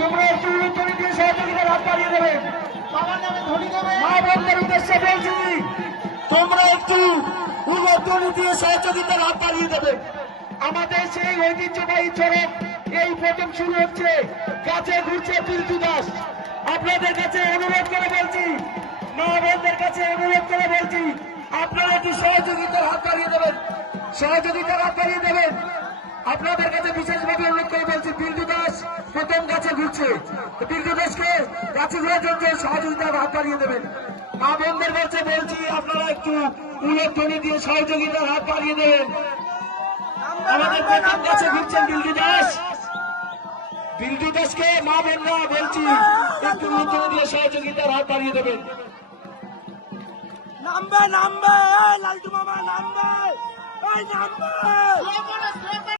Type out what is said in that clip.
তোমরা একটু উলুধ্বনি দিয়ে সহযোগিতার হাত বাড়িয়ে দেবেন। মা বোনদের উদ্দেশ্যে বলছি, তোমরা একটু উলুধ্বনি দিয়ে সহযোগিতার হাত বাড়িয়ে দেবেন। আমাদের সেই ঐতিহ্যবাহী সড়ক এই প্রথম শুরু হচ্ছে, কাছে ঘুরছে পিলটু দাস। আপনাদের কাছে অনুরোধ করে বলছি, মা বোনদের কাছে অনুরোধ করে বলছি, আপনারা একটু সহযোগিতার হাত বাড়িয়ে দেবেন, সহযোগিতার হাত বাড়িয়ে দেবেন। আপনাদের কাছে বিশেষভাবে অনুরোধ করে বলছি, পিলটু দাস প্রথম কাছে ঘুরছে, পিলটু দাসকে কাছে ঘোরার জন্য সহযোগিতার হাত বাড়িয়ে দেবেন। মা বোনদের কাছে বলছি, আপনারা একটু উলুধ্বনি দিয়ে সহযোগিতার হাত বাড়িয়ে দেবেন। আমাদের প্রথম কাছে ঘুরছেন পিলটু দাস, পিলটু দাসকে মা বোনরা বলছি একটু উলুধ্বনি দিয়ে সহযোগিতার হাত বাড়িয়ে দেবেন। নামবে নামবে লালটু মামা নামবে, নামবে।